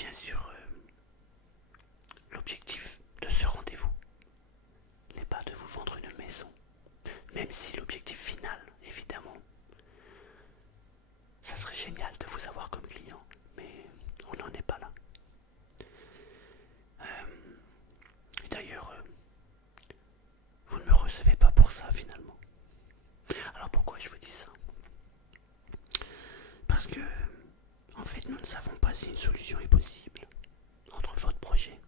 bien sûr, l'objectif de ce rendez-vous n'est pas de vous vendre une maison, même si l'objectif final, évidemment, ça serait génial de vous avoir comme client, mais on n'en est pas là. D'ailleurs, vous ne me recevez pas pour ça finalement. Alors pourquoi je vous dis ça? Parce que, en fait, nous ne savons pas si une solution est possible entre votre projet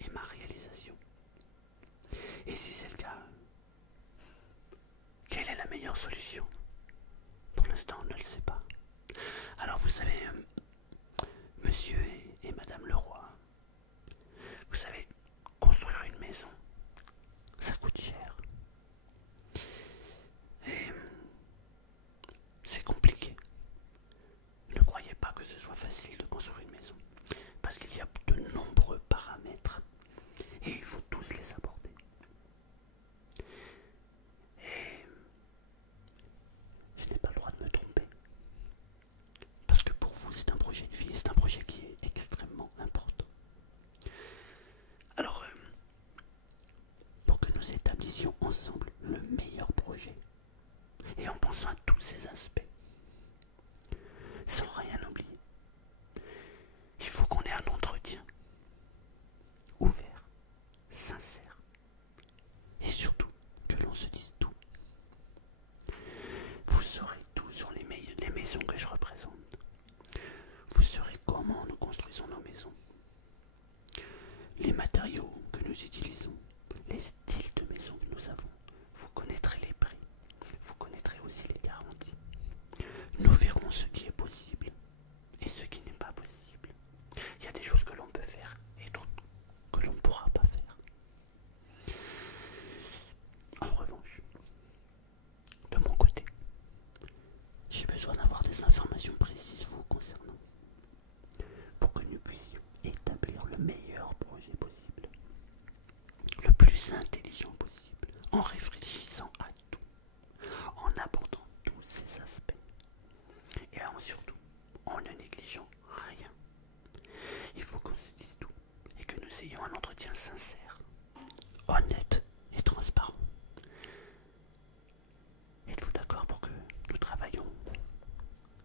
et ma réalisation. Et si c'est le cas, quelle est la meilleure solution? Pour l'instant, on ne le sait pas. Alors vous savez, monsieur et madame Leroy, vous savez, construire une maison, ça coûte cher. Et c'est compliqué. Ne croyez pas que ce soit facile de construire une maison, parce qu'il y a de nombreux paramètres et il faut tous les aborder. Et je n'ai pas le droit de me tromper, parce que pour vous c'est un projet de vie et c'est un projet qui est extrêmement important. Alors, pour que nous établissions ensemble le meilleur projet, et en pensant à tous ces aspects, sans rien oublier, il faut qu'on ait un entretien ouvert, sincère, et surtout que l'on se dise tout. Vous saurez tout sur les maisons que je représente. Vous saurez comment nous construisons nos maisons, les matériaux que nous utilisons, les styles de maison que nous avons. Vous connaîtrez les prix, vous connaîtrez aussi les garanties. Nous verrons ce qui est possible et ce qui n'est pas possible. Il y a des choses que l'on peut faire et d'autres que l'on ne pourra pas faire. En revanche, de mon côté, j'ai besoin d'avoir des informations précises vous concernant pour que nous puissions établir le meilleur projet possible, le plus intelligent possible, en réfléchissant à tout, en abordant tous ces aspects et surtout en ne négligeant rien. Il faut qu'on se dise tout et que nous ayons un entretien sincère, honnête et transparent. Êtes-vous d'accord pour que nous travaillions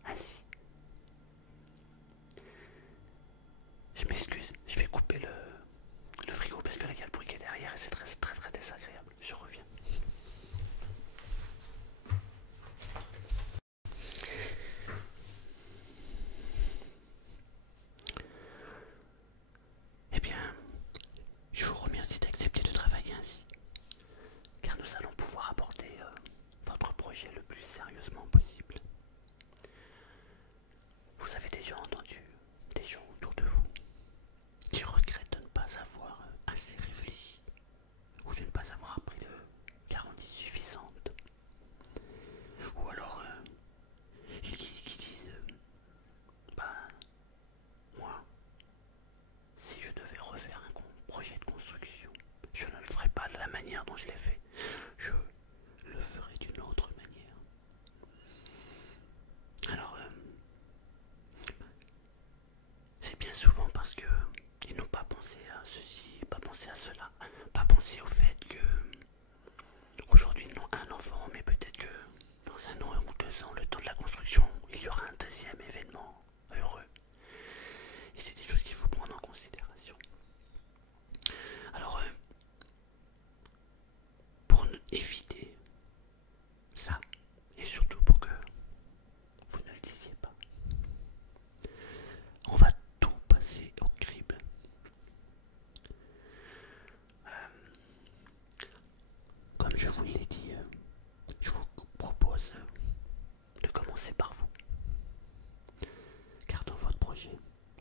ainsi? Je m'excuse, je vais couper le frigo parce que là il y a le bruit qui est derrière et c'est très très très désagréable. Je reviens. Eh bien, je vous remercie d'accepter de travailler ainsi, car nous allons pouvoir aborder votre projet le plus sérieusement possible. Vous avez déjà entendu des gens autour de vous qui regrettent de ne pas avoir assez réfléchi ou de ne pas avoir pris de garanties suffisantes, ou alors qui disent bah moi, si je devais refaire un projet de construction, je ne le ferais pas de la manière dont je l'ai fait, je le ferais d'une autre manière. Alors c'est bien souvent parce que ils n'ont pas pensé à ceci, pas pensé à cela, pas pensé au fait que aujourd'hui ils ont un enfant, mais peut-être que dans 1 an ou 2 ans, le temps de la construction, il y aura un deuxième événement heureux. Et c'est des choses qu'il faut prendre en considération. Alors, pour éviter ça, et surtout pour que vous ne le disiez pas, on va tout passer au crible. Comme je vous l'ai dit, je vous propose de commencer par vous. Car dans votre projet,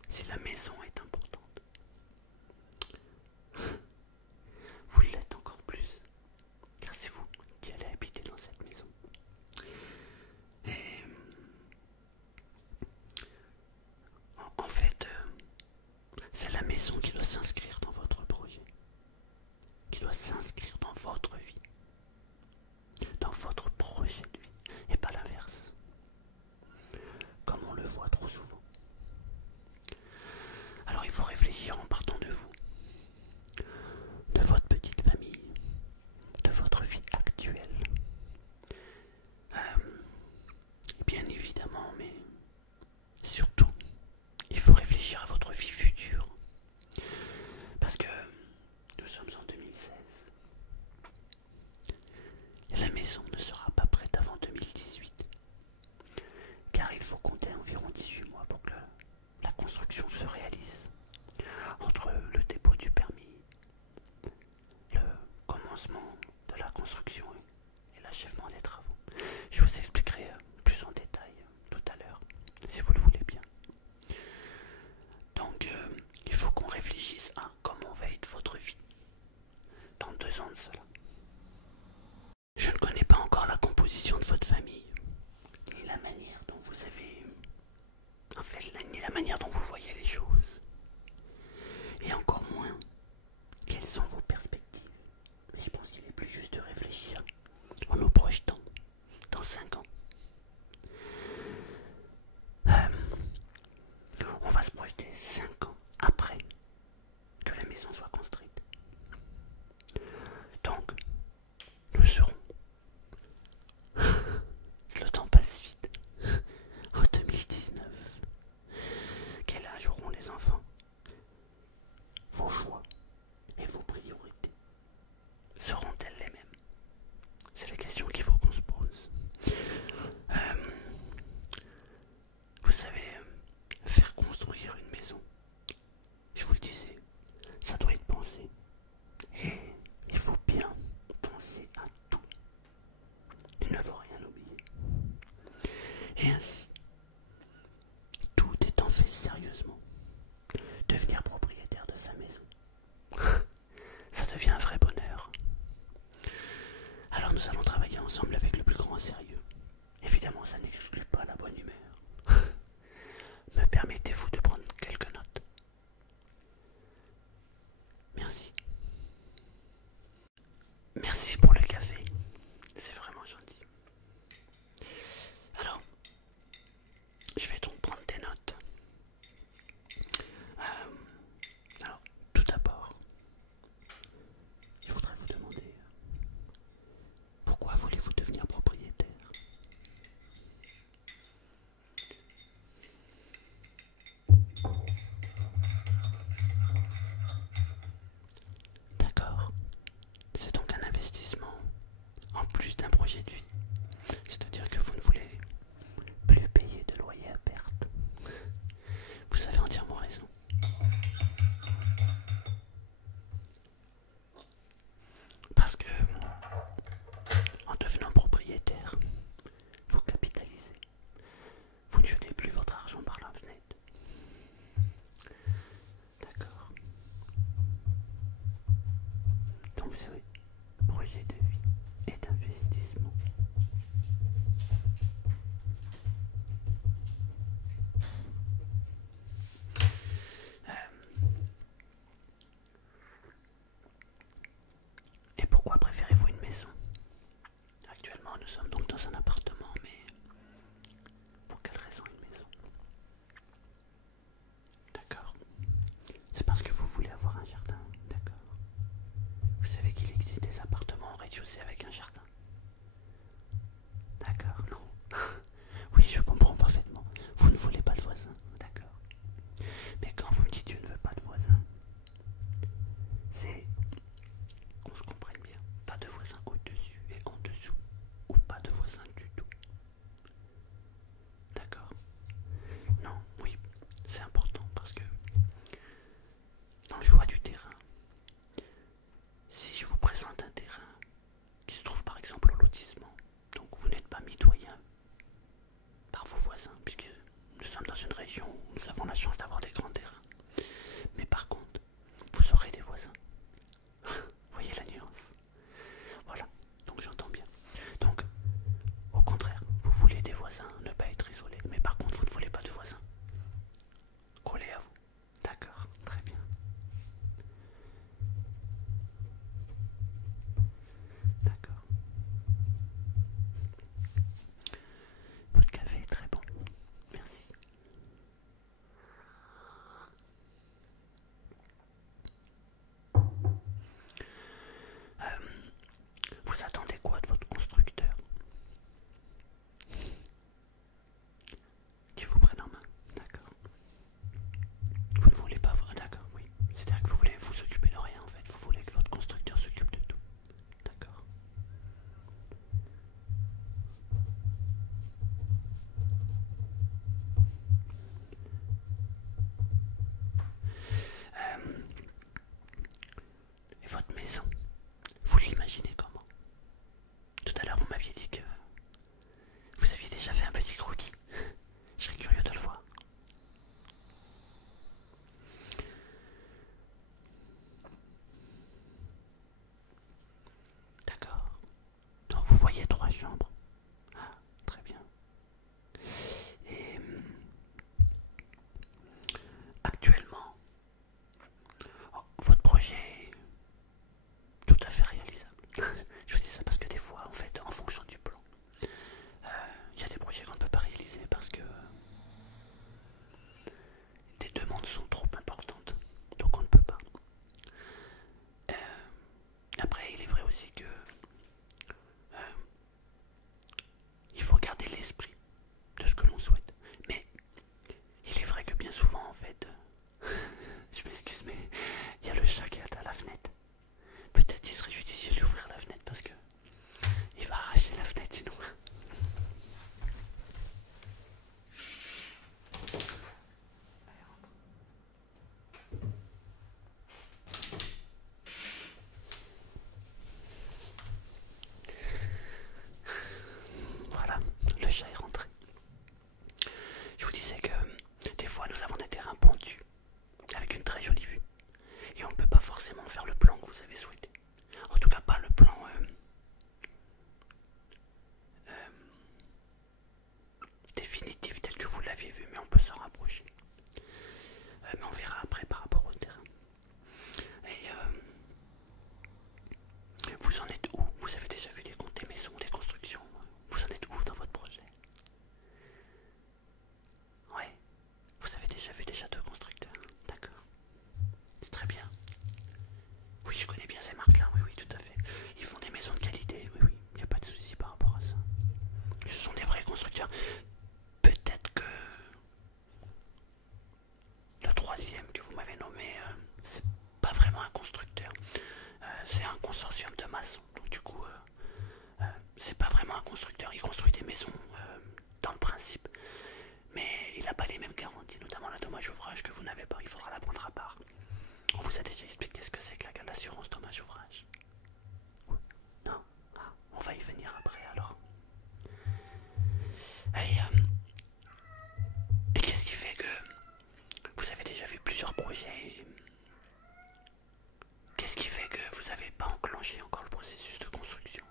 si la maison est importante, vous l'êtes encore plus, car c'est vous qui allez habiter dans cette maison. Et en fait, c'est la maison qui doit s'inscrire dans votre projet, qui doit s'inscrire dans votre vie, dans votre projet de vie, et pas l'inverse, comme on le voit trop souvent. la manière dont vous voyez les choses. Et encore moins, quelles sont vos perspectives. Mais je pense qu'il est plus juste de réfléchir en nous projetant dans 5 ans. On va se projeter 5 ans après que la maison soit construite. Donc, nous serons, le temps passe vite, en 2019. Quel âge auront les enfants? Vos choix et vos priorités seront-elles les mêmes? C'est la question qu'il faut qu'on se pose. Vous savez, faire construire une maison, je vous le disais, ça doit être pensé. Et il faut bien penser à tout. Il ne faut rien oublier. Et ainsi, tout étant fait sérieusement, devenir propriétaire de sa maison, ça devient un vrai bonheur. Alors nous allons travailler ensemble avec le plus grand sérieux. Évidemment, ça n'exclut pas la bonne humeur. Me permettez-vous de prendre quelques notes? Merci. Merci pour le café. C'est vraiment gentil. Alors, je vais donc prendre des notes. Alors, tout d'abord, je voudrais vous demander pourquoi voulez-vous devenir propriétaire? D'accord. C'est donc un investissement en plus d'un projet de vie. C'est-à-dire que vous ne voulez plus payer de loyer à perte. Vous avez entièrement raison. Parce que en devenant propriétaire, vous capitalisez. Vous ne jetez plus votre argent par la fenêtre. D'accord. Donc c'est un projet de vie et d'investissement. Et pourquoi préférez-vous une maison? Actuellement, nous sommes donc dans un appartement, mais pour quelle raison une maison? D'accord. C'est parce que vous voulez avoir un jardin. D'accord. Vous savez qu'il existe des appartements en rez-de-chaussée avec un jardin. D'accord, non. Oui, je comprends parfaitement. Vous ne voulez pas de voisin. D'accord. Mais quand vous me dites je ne veux pas de voisin, c'est qu'on se comprenne bien. Pas de voisin au-dessus et en dessous. Ou pas de voisin du tout. D'accord. Non, oui, c'est important parce que dans le choix du terrain, si je vous présente un terrain qui se trouve par exemple au lotissement, donc vous n'êtes pas mitoyen par vos voisins, puisque nous sommes dans une région où nous avons la chance d'avoir des grands terrains. Mais par contre, vous aurez des voisins. Voyez la nuance. Voilà, donc j'entends bien. Donc, au contraire, vous voulez des voisins, ne pas être isolé. Mais par contre, vous ne voulez pas de voisins collés à vous. D'accord, très bien. D'accord. Votre café est très bon. Merci. notamment la dommage ouvrage que vous n'avez pas, il faudra la prendre à part. On vous a déjà expliqué ce que c'est que l'assurance dommage ouvrage? Non? Ah, on va y venir après alors. Et qu'est-ce qui fait que vous avez déjà vu plusieurs projets? Qu'est-ce qui fait que vous n'avez pas enclenché encore le processus de construction?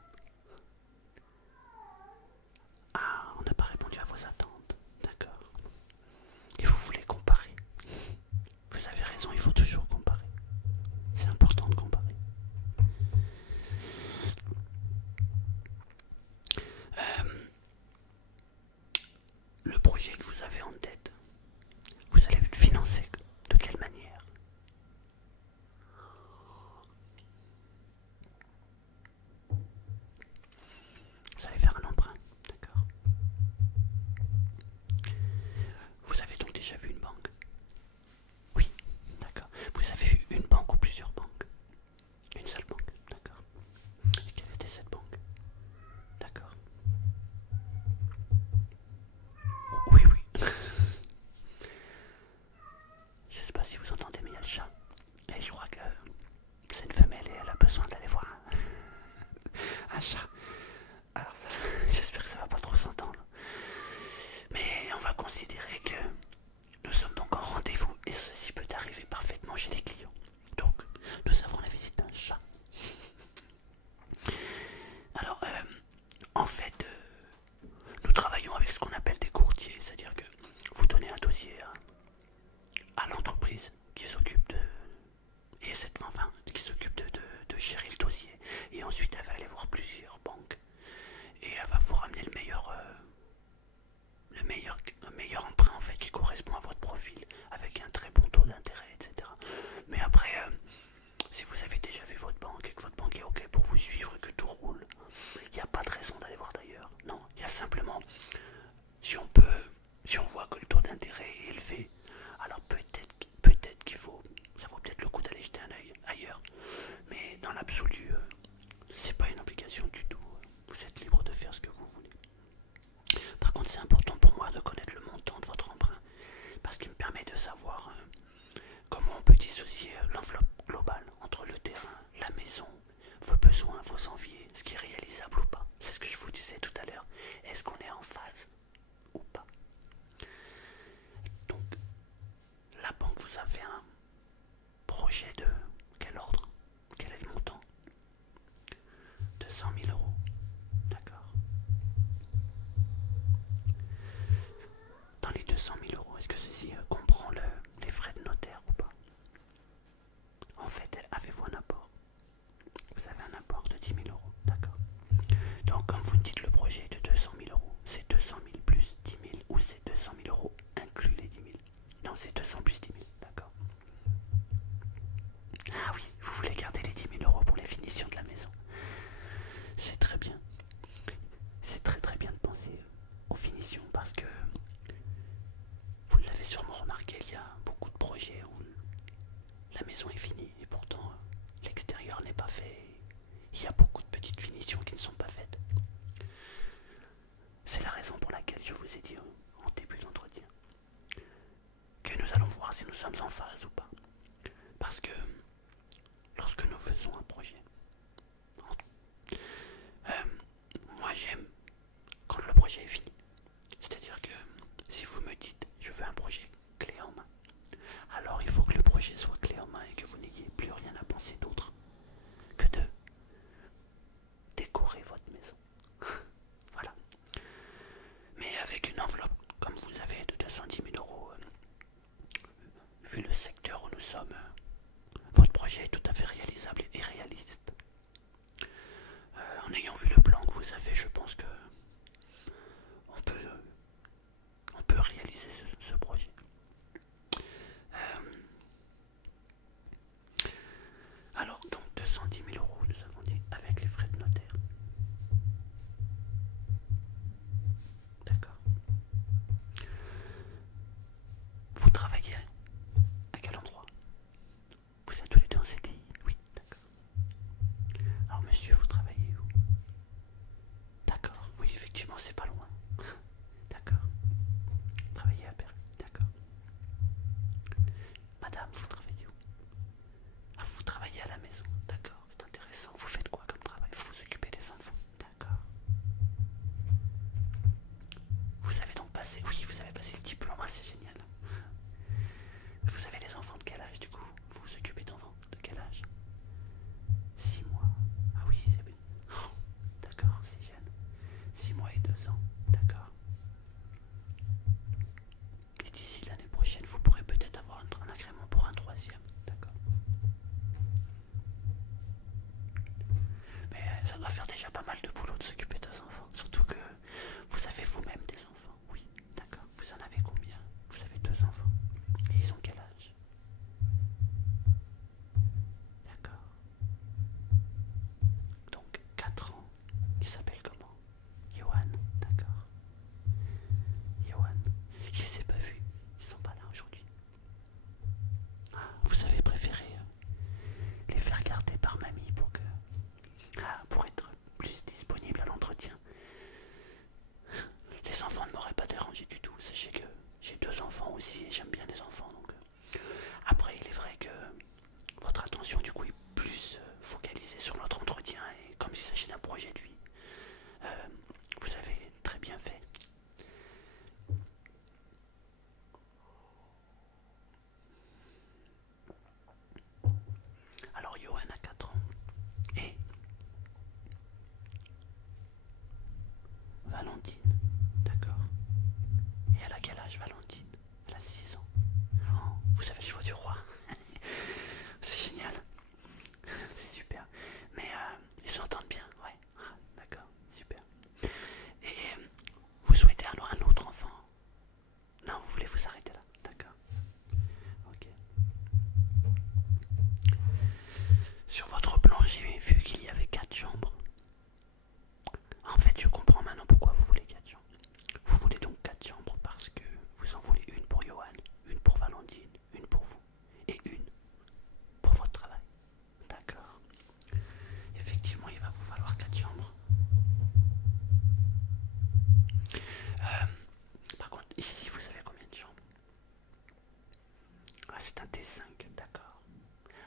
Ah, on n'a pas répondu à vos attentes. D'accord. Et vous voulez comparer? Vous avez raison, il faut toujours comparer. C'est important de comparer. Le projet que vous avez en tête, vous allez le financer de quelle manière? Vous allez faire un emprunt, d'accord. Vous avez donc déjà vu une banque? Oui, d'accord. Vous avez vu une banque ou plusieurs banques? Une seule banque, d'accord. Et quelle était cette banque? D'accord. Oui, oui. Je sais pas si vous entendez, mais il y a le chat. Et je crois que c'est une femelle et elle a besoin d'aller voir un chat. Alors j'espère que ça va pas trop s'entendre. Mais on va considérer que nous sommes donc en rendez-vous et ceci peut arriver parfaitement chez les clients. Donc nous avons la visite d'un chat. Alors en fait nous travaillons avec ce qu'on appelle des courtiers, c'est-à-dire que vous donnez un dossier à l'entreprise qui s'occupe de et cette enfin, qui s'occupe de gérer le dossier, et ensuite elle va aller voir plusieurs banques et elle va vous ramener le meilleur emprunt en fait qui correspond à votre profil avec un très bon taux d'intérêt, etc. Mais après si vous avez déjà vu votre banque et que votre banque est ok pour vous suivre et que tout roule, il n'y a pas de raison d'aller voir d'ailleurs. Non, il y a simplement si on voit que le taux d'intérêt est élevé, alors peut-être ça vaut peut-être le coup d'aller jeter un œil ailleurs. Mais dans l'absolu, c'est pas une obligation du tout. Vous êtes libre de faire ce que vous voulez. Par contre, c'est important pour moi de connaître le montant de votre emprunt, parce qu'il me permet de savoir comment on peut dissocier l'enveloppe globale entre le terrain, la maison, vos besoins, vos envies, ce qui est réalisable ou pas. C'est ce que je vous disais tout à l'heure. Est-ce qu'on est en phase ou pas? Donc, la banque vous a fait un projet de quel ordre? Quel est le montant? 200 000 euros. D'accord. Dans les 200 000 euros, est-ce que ceci comprend les frais de notaire ou pas? En fait, avez-vous un apport? Vous avez un apport de 10 000 euros. D'accord. Donc, comme vous me dites le projet est de 200 000 euros, c'est 200 000 plus 10 000 ou c'est 200 000 euros inclus les 10 000? Non, c'est 200 plus 10 000. D'accord. Ah oui, vous voulez garder les 10 000 euros pour les finitions de la maison. C'est très bien. C'est très très bien de penser aux finitions parce que vous l'avez sûrement remarqué, il y a beaucoup de projets où la maison est finie et pourtant l'extérieur n'est pas fait. Il y a beaucoup de petites finitions qui ne sont pas faites. C'est la raison pour laquelle je vous ai dit en début d'entretien que nous allons voir si nous sommes en phase ou pas. Parce que lorsque nous faisons un projet, moi j'aime quand le projet est fini. C'est-à-dire que si vous me dites je veux un projet clé en main, alors il faut que le projet soit clé en main et que vous n'ayez plus rien à penser d'autre que de décorer votre maison. Voilà. Mais avec une enveloppe comme vous avez de 210 000 euros, vu le secteur où nous sommes, votre projet est tout à fait réalisable et réaliste. En ayant vu le plan que vous avez, je pense que on peut réaliser ce projet. Alors, donc 210 000 euros, nous avons dit, avec les frais de notaire. D'accord. Vous travaillez à quel endroit? Vous êtes tous les deux en CDI? Oui, d'accord. Alors, monsieur, vous travaillez où? D'accord, madame, vous travaillez où? Ah, vous travaillez à la maison, d'accord, c'est intéressant. Vous faites quoi comme travail? Vous vous occupez des enfants, d'accord. Vous avez donc passé, oui, vous avez passé le diplôme, ah, c'est génial. Vous avez des enfants de quel âge du coup? Vous vous occupez d'enfants de quel âge? 6 mois, ah oui, c'est bien. Oh, d'accord, c'est jeune. 6 mois et 2 ans, d'accord. Et d'ici l'année prochaine, vous pourrez peut-être avoir un agrément pour un troisième, d'accord. Mais ça doit faire déjà pas mal de boulot de s'occuper de vos enfants. Surtout que vous avez vous-même des enfants. Oui, d'accord. Vous en avez combien? Vous avez 2 enfants. Et ils ont quel âge? D'accord. Donc 4 ans. Ils s'appellent comment? Johan, d'accord. Johan. Je les ai pas vus. Ils sont pas là aujourd'hui. Ah, vous avez préféré les faire garder par mamie pour que... Ah, pour être plus disponible à l'entretien. Les enfants ne m'auraient pas dérangé du tout. Sachez que j'ai 2 enfants aussi et j'aime bien les enfants. Donc, après, il est vrai que votre attention du coup est plus focalisée sur notre entretien et comme il s'agit d'un projet de vie, vous avez très bien fait. Alors, Johan a 4 ans et Valentine, d'accord. Et elle a quel âge, Valentine? Elle a 6 ans. Oh, vous avez le choix du roi. C'est génial. C'est super. Mais ils s'entendent bien, ouais. Ah, d'accord, super. Et vous souhaitez alors un autre enfant? Non, vous voulez vous arrêter là, d'accord. Ok. Sur votre plan, j'ai vu qu'il y avait 4 chambres. En fait, je comprends maintenant pourquoi vous voulez 4 chambres. Vous voulez donc 4 chambres parce que vous en voulez une pour Johan, une pour Valentine, une pour vous et une pour votre travail. D'accord. Effectivement, il va vous falloir 4 chambres. Par contre, ici, vous avez combien de chambres? Ah, c'est un T5, d'accord.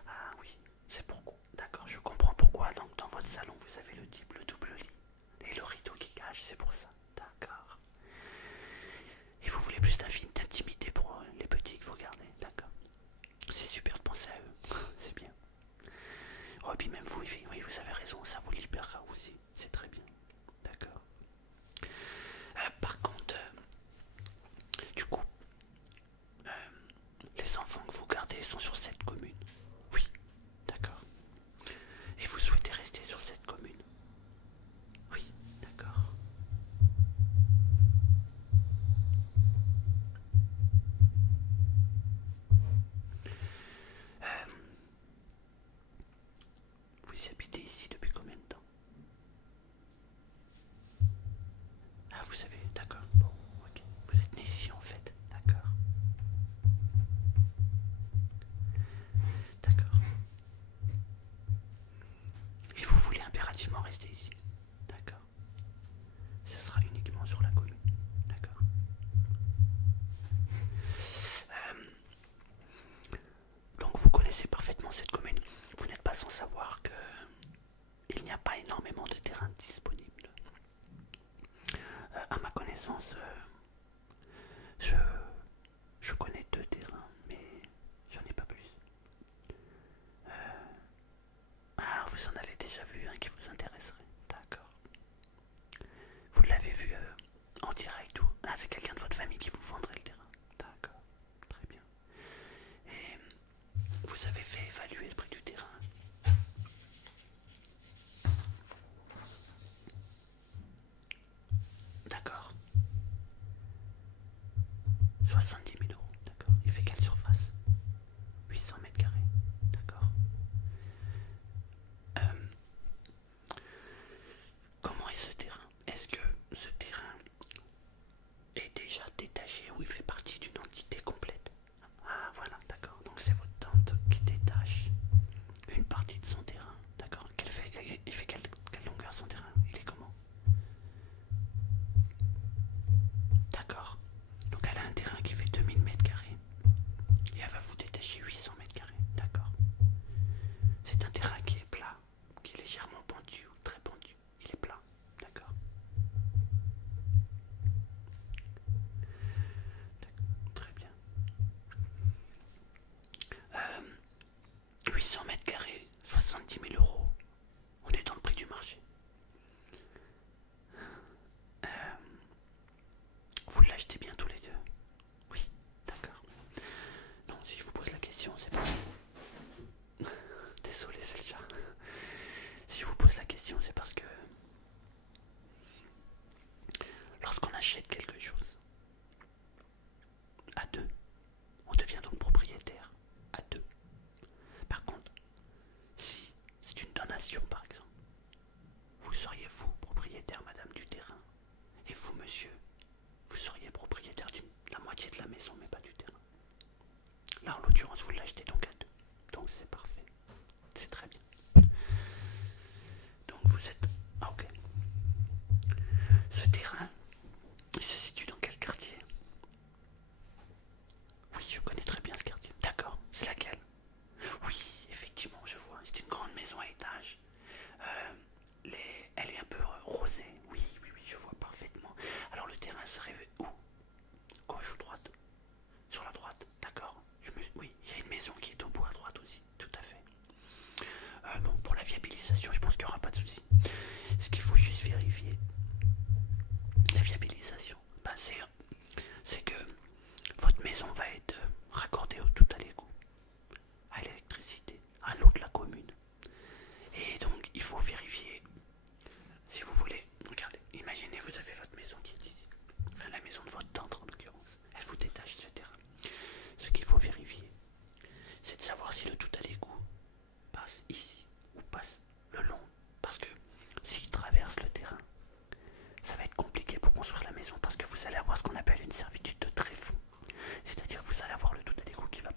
Ah oui, c'est pourquoi. D'accord, je comprends pourquoi. Donc, dans votre salon, vous avez le double lit. Et le rideau qui cache, c'est pour ça. D'accord. Et vous voulez plus d'intimité pour les petits que vous gardez. D'accord. C'est super de penser à eux. C'est bien. Oh, et puis même vous, oui, vous avez raison, ça vous libérera aussi. C'est très bien. D'accord. Par contre, du coup, les enfants que vous gardez sont sur cette commune. Oui, d'accord. Et vous souhaitez rester sur cette commune? Oui, d'accord. Vous y habitez ici depuis combien de temps? Ah, vous savez, d'accord. Bon, ok. Vous êtes né ici en fait, d'accord. D'accord. Et vous voulez impérativement rester ici? D'accord. Ce sera uniquement sur la commune. D'accord. Donc vous connaissez parfaitement cette commune. Vous n'êtes pas sans savoir que il n'y a pas énormément de terrains disponibles. À ma connaissance, je connais 2 terrains, mais j'en ai pas plus. Ah, vous en avez déjà vu un qui vous intéresserait. D'accord. Vous l'avez vu en direct ou... Ah, c'est quelqu'un de votre famille qui vous vendrait le terrain. D'accord. Très bien. Et vous avez fait évaluer le prix du terrain? D'accord. 70 000 euros. D'accord. Il fait quelle surface? 800 mètres carrés. D'accord. Comment est ce terrain? Est-ce que ce terrain est déjà détaché ou il fait partie d'une entité complète? Ah voilà, d'accord. Donc c'est votre tante qui détache une partie de son terrain. D'accord. Il fait quelle longueur son terrain? Il est comment? D'accord. Donc elle a un terrain qui fait 2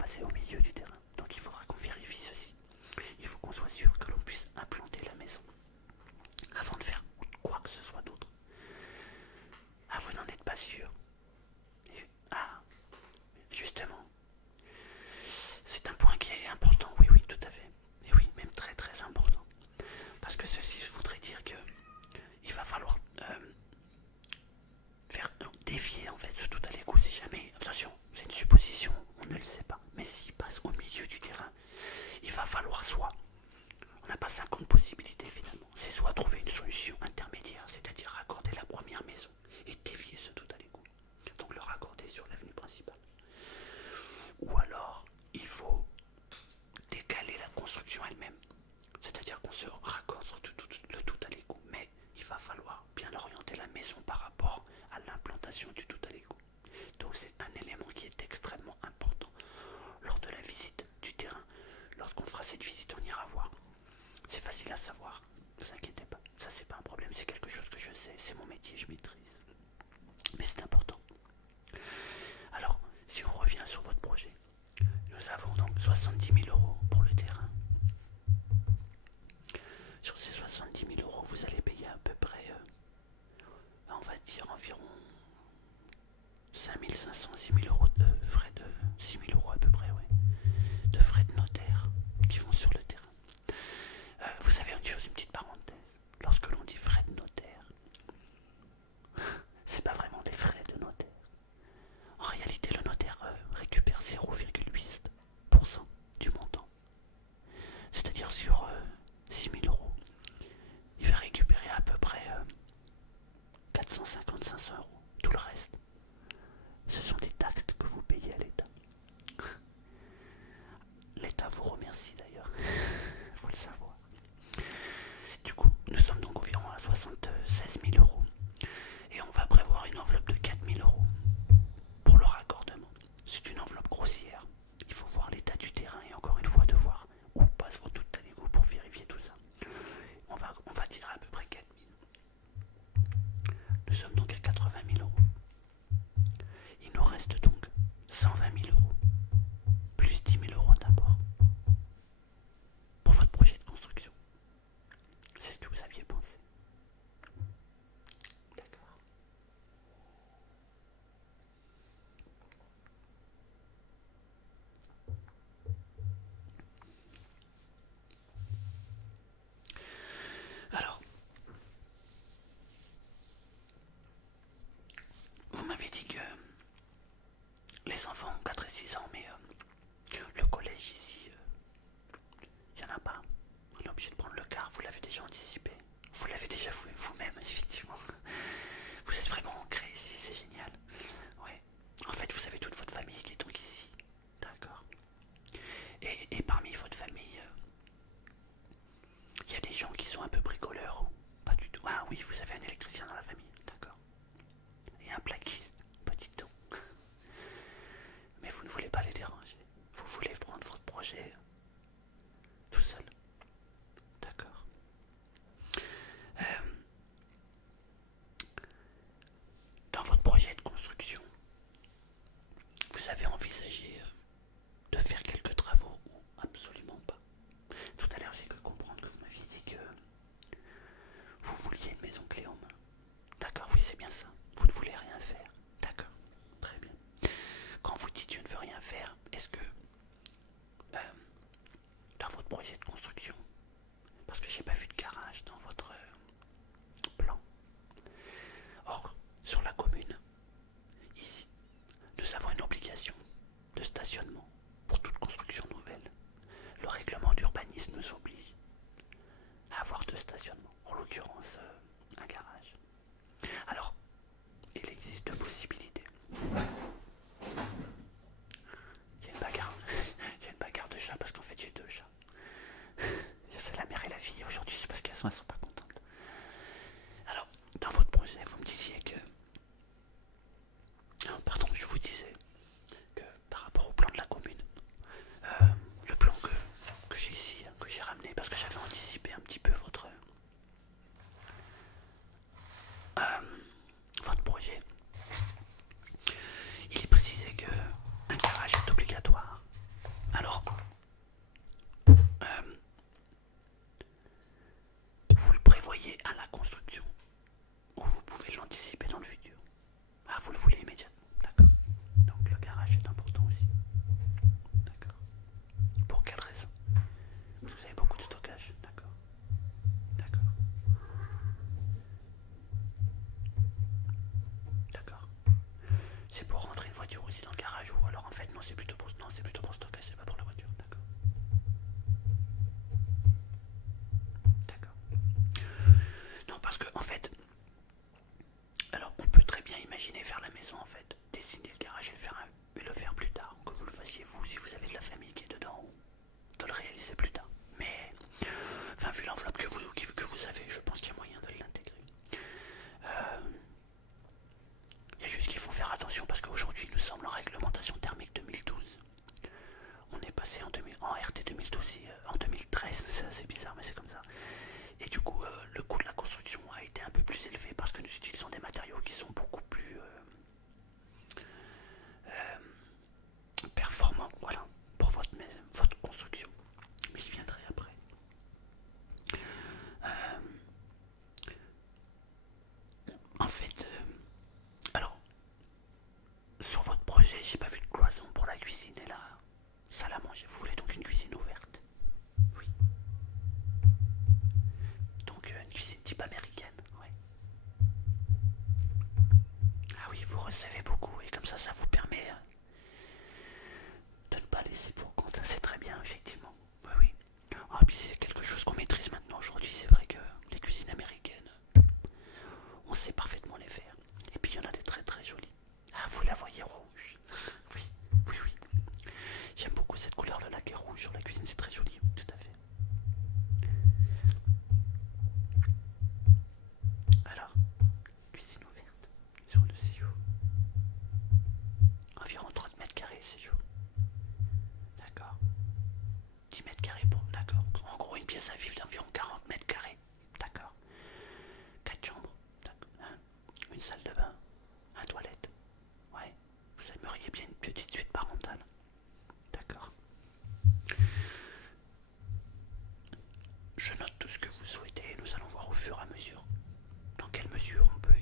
passer au milieu du terrain. Donc il faudra qu'on vérifie ceci. Il faut qu'on soit sûr que l'on puisse implanter la maison avant de faire quoi que ce soit d'autre. Ah, vous n'en êtes pas sûr? Ah, justement, c'est un point qui est important, oui, oui, tout à fait. Et oui, même très très important. Parce que ceci voudrait dire que il va falloir faire dévier en fait ce tout à l'écoute si jamais, attention, c'est une supposition, on ne le sait pas, mais s'il passe au milieu du terrain, il va falloir soit, on n'a pas 50 possibilités finalement, c'est soit trouver une solution intermédiaire, c'est-à-dire raccorder la première maison et dévier ce tout à l'écoute, donc le raccorder sur l'avenue principale. Ou alors, il faut décaler la construction elle-même, c'est-à-dire qu'on se raccorde sur le tout à l'égout, mais il va falloir bien orienter la maison par rapport à l'implantation du tout à l'égout. Donc c'est un élément qui est extrêmement important lors de la visite du terrain. Lorsqu'on fera cette visite, on ira voir. C'est facile à savoir, ne vous inquiétez pas, ça c'est pas un problème, c'est quelque chose que je sais, c'est mon métier, je maîtrise. Mais c'est important. Alors, si on revient sur votre projet, nous avons donc 70 000 € pour le terrain. Sur ces 70 000 €, vous allez payer à peu près, on va dire environ 5 500, 6 000 € de frais de 6 000 € à peu près, ouais, de frais de notaire qui vont sur le terrain. Vous savez une chose, une petite parenthèse, lorsque l'on dit frais de notaire, c'est pas vraiment des frais de notaire. En réalité, le notaire récupère 0,8% du montant. C'est-à-dire sur 6 000 €, il va récupérer à peu près 450-500 €. Tout le reste, ce sont des taxes que vous payez à l'État. L'État vous remercie d'ailleurs, il faut le savoir. Du coup, nous sommes donc environ à 76 000 € et on va prévoir une enveloppe de 4 000 € pour le raccordement. C'est une enveloppe grossière. Il faut voir l'état du terrain et encore une fois de voir où passe votre tout à l'égout pour vérifier tout ça. On va dire à peu près 4 000. Nous sommes donc à 80 000 €. Il nous reste donc 120 000 € plus 10 000 € d'abord pour votre projet de construction. C'est ce que vous aviez pensé. D'accord. Alors, vous m'avez dit que les enfants ont 4 et 6 ans, mais le collège ici, il n'y en a pas. On est obligé de prendre le car, vous l'avez déjà anticipé. Vous l'avez déjà fait vous-même, effectivement. Vous êtes vraiment ancré ici, c'est génial. Ouais. En fait, vous avez toute votre famille qui est donc ici. D'accord. Et parmi votre famille, il y a des gens qui sont un peu bricoleurs ou pas du tout? Ah oui, vous avez un électricien dans la famille, d'accord. Et un plaquiste, pas du tout. Mais vous ne voulez pas les déranger. Vous voulez prendre votre projet tout seul. D'accord. Dans votre projet de construction, vous avez envisagé de faire quelques travaux ou absolument pas? Tout à l'heure, j'ai cru comprendre que vous m'aviez dit que vous vouliez une maison clé en main. D'accord, oui, c'est bien ça. Vous ne voulez rien faire. D'accord, très bien. Quand vous dites je ne veux rien faire, est-ce que dans votre projet de construction, parce que j'ai pas vu de garage dans votre plan. Or, sur la commune, ici, nous avons une obligation de stationnement pour toute construction nouvelle. Le règlement d'urbanisme nous oblige à avoir deux stationnements, en l'occurrence un garage. Alors, il existe deux possibilités. Il y a une bagarre, il y a une bagarre de chats parce qu'en fait j'ai deux chats. C'est la mère et la fille aujourd'hui, je sais pas ce qu'elles sont pas contentes. Alors, dans votre projet, vous me disiez que... Pardon, je vous disais que par rapport au plan de la commune, le plan que j'ai ici, que j'ai ramené, parce que j'avais anticipé un petit peu passé en RT 2012 et en 2013, c'est assez bizarre mais c'est comme ça. Et du coup le coût de la construction a été un peu plus élevé parce que nous utilisons des matériaux qui sont beaucoup plus performants, voilà, pour votre construction. Mais je viendrai après. En fait, alors, sur votre projet, j'ai pas vu de cloison pour la cuisine et la salle à manger. Vous voulez donc une cuisine ouverte? Oui. Donc une cuisine type américaine, ouais. Ah oui, vous recevez beaucoup et comme ça vous permet de ne pas laisser pour compte. Ça c'est très bien, effectivement. Oui, oui. Ah, puis c'est quelque chose qu'on maîtrise maintenant aujourd'hui. C'est vrai que les cuisines américaines, on sait parfaitement les faire. Et puis il y en a des très très jolies. Ah, vous la voyez rouge. Oui, oui, oui. J'aime beaucoup cette couleur, le lac est rouge sur la cuisine, c'est très joli, tout à fait. Alors, cuisine ouverte sur le CIO. Environ 30 mètres carrés, c'est chaud. D'accord. 10 mètres carrés, bon, d'accord. En gros, une pièce à vivre d'environ 40 mètres carrés. D'accord. 4 chambres. Hein, une salle de bain. Un toilette. Ouais. Vous aimeriez bien une petite suite parentale. D'accord. Je note tout ce que vous souhaitez et nous allons voir au fur et à mesure dans quelle mesure on peut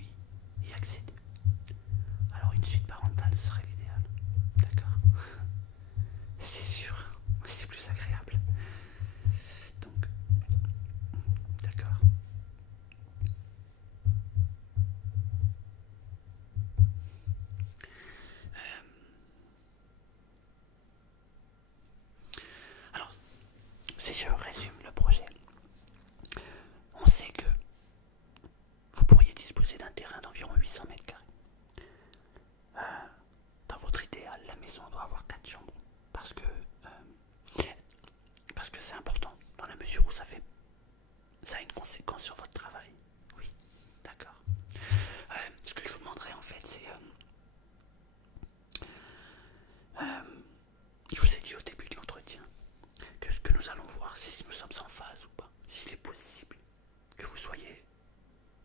y accéder. Alors une suite parentale serait l'idéal. D'accord. C'est sûr, c'est plus agréable. Donc, d'accord. Alors, si je résume le projet, on sait que vous pourriez disposer d'un terrain d'environ 800 mètres carrés. Dans votre idéal, la maison doit avoir 4 chambres parce que c'est important dans la mesure où ça a une conséquence sur votre travail. Oui, d'accord. Ce que je vous demanderais en fait, c'est je vous ai dit au début de l'entretien que ce que nous allons voir, c'est si nous sommes en phase ou pas, s'il est possible que vous soyez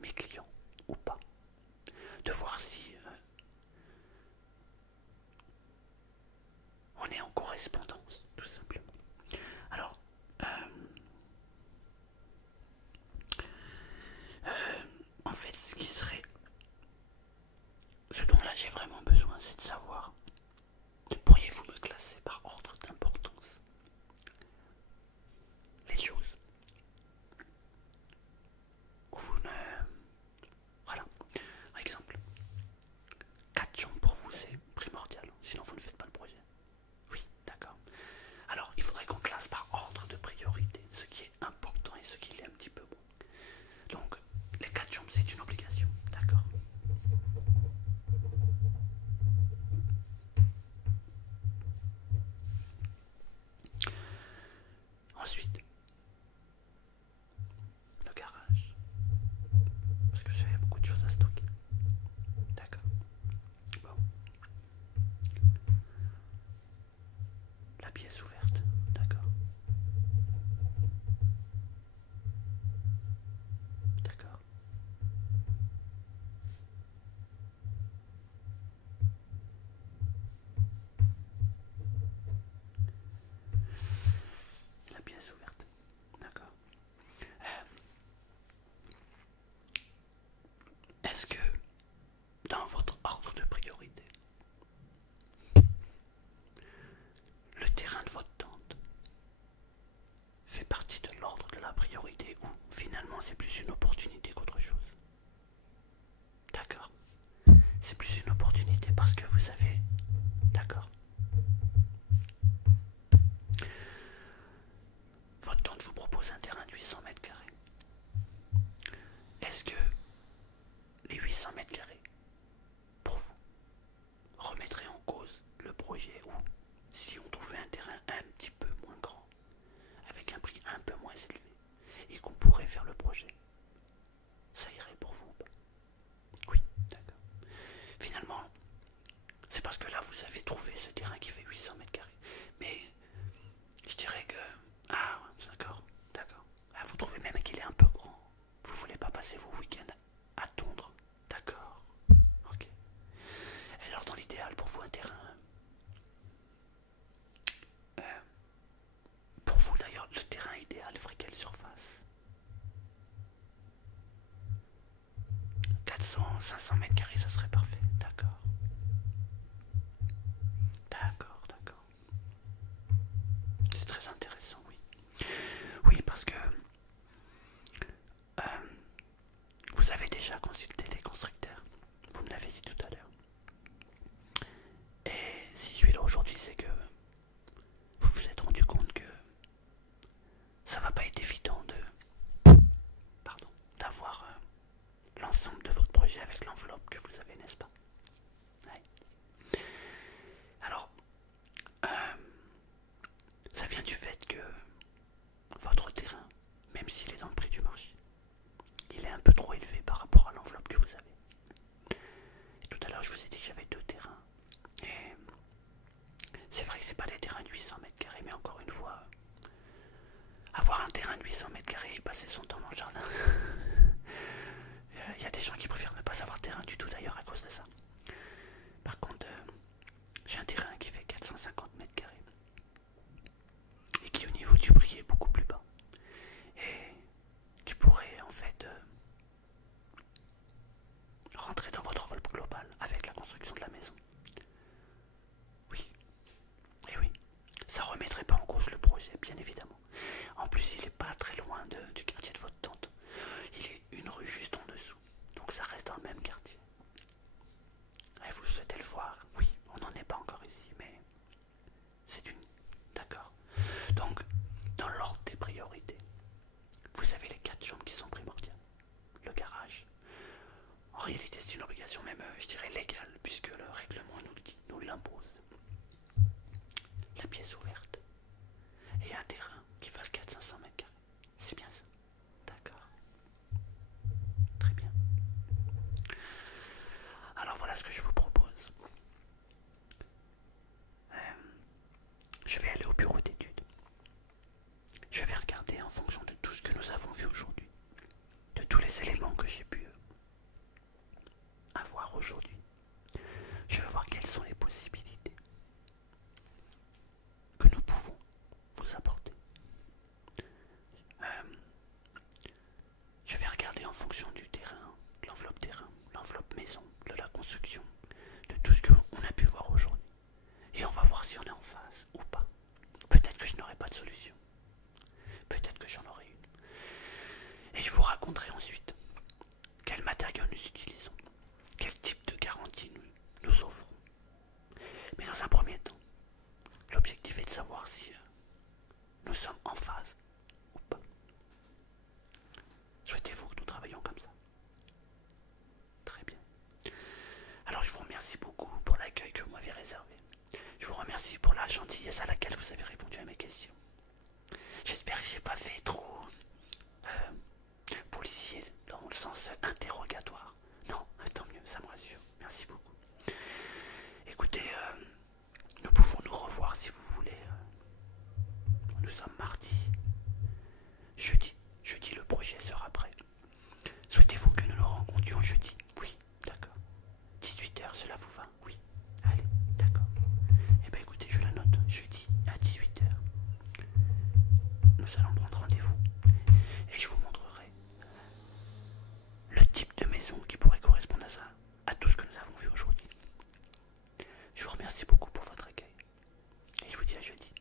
mes clients ou pas, de voir si on est en correspondance, tout simplement. Alors, en fait, ce dont là j'ai vraiment besoin, c'est de savoir, pourriez-vous me classer par ordre 500 mètres carrés, ça serait parfait. D'accord. D'accord, d'accord. C'est très intéressant, oui. Oui, parce que vous avez déjà consulté des constructeurs. Vous me l'avez dit tout à l'heure. Et si je suis là aujourd'hui, c'est que vous vous êtes rendu compte que ça va pas être évident pardon, d'avoir l'ensemble de votre projet avec l'enveloppe que vous avez, n'est-ce pas? Ouais. Alors, ça vient du fait que votre terrain, même s'il est dans le prix du marché, il est un peu trop élevé par rapport à l'enveloppe que vous avez. Et tout à l'heure, je vous ai dit que j'avais 2 terrains. Et c'est vrai que c'est pas des terrains de 800 mètres carrés, mais encore une fois, avoir un terrain de 800 mètres carrés et passer son temps dans le jardin, il y a des gens qui préfèrent ne pas avoir de terrain du tout d'ailleurs à cause de ça. Par contre, j'ai un terrain qui fait 450 mètres carrés et qui au niveau du prix est beaucoup plus bas et qui pourrait en fait rentrer dans votre enveloppe globale avec la construction de la maison. Oui, et oui, ça remettrait pas en cause le projet, bien évidemment. En plus, il est pas très loin du quartier de votre tante. Il est une rue juste en dessous, donc ça reste dans le même quartier. Et vous souhaitez le voir? Oui, on n'en est pas encore ici, mais c'est une... D'accord. Donc, dans l'ordre des priorités, vous avez les 4 chambres qui sont primordiales. Le garage. En réalité, c'est une obligation même, je dirais, légale, puisque le règlement nous le dit, nous l'impose. La pièce ouverte. Et un terrain qui fasse 400-500 mètres carrés. C'est bien ça? D'accord. Très bien. Alors voilà ce que je vous propose. Je vais aller au bureau d'études. Je vais regarder en fonction de tout ce que nous avons vu aujourd'hui, de tous les éléments que j'ai pu avoir aujourd'hui. Je vais voir quelles sont les possibilités que nous pouvons vous apporter. Je vais regarder en fonction du terrain, l'enveloppe maison, de la construction, de tout ce qu'on a pu voir aujourd'hui. Et on va voir si on est en phase ou pas. Peut-être que je n'aurai pas de solution. Peut-être que j'en aurai une. Et je vous raconterai ensuite quels matériaux nous utilisons, quel type de garantie nous offrons. Mais dans un premier temps, l'objectif est de savoir si nous sommes en phase ou pas. Souhaitez-vous que nous travaillions comme ça? Très bien. Alors je vous remercie beaucoup pour l'accueil que vous m'avez réservé. Je vous remercie pour la gentillesse à laquelle vous avez répondu à mes questions. J'espère que je n'ai pas fait trop policier dans le sens interrogatoire. Non, tant mieux, ça me rassure. Merci beaucoup. Écoutez, nous pouvons nous revoir si vous voulez. Nous sommes mardi. Jeudi. Jeudi, le projet sera prêt. Souhaitez-vous que nous nous rencontrions jeudi? Oui, d'accord. 18h, cela vous va? Oui. Allez, d'accord. Eh bien écoutez, je la note. Jeudi à 18h. Nous allons prendre rendez-vous. Et je vous montrerai le type de maison qui pourrait correspondre à ça, à tout ce que nous avons vu aujourd'hui. Je vous remercie beaucoup pour votre accueil. Et je vous dis à jeudi.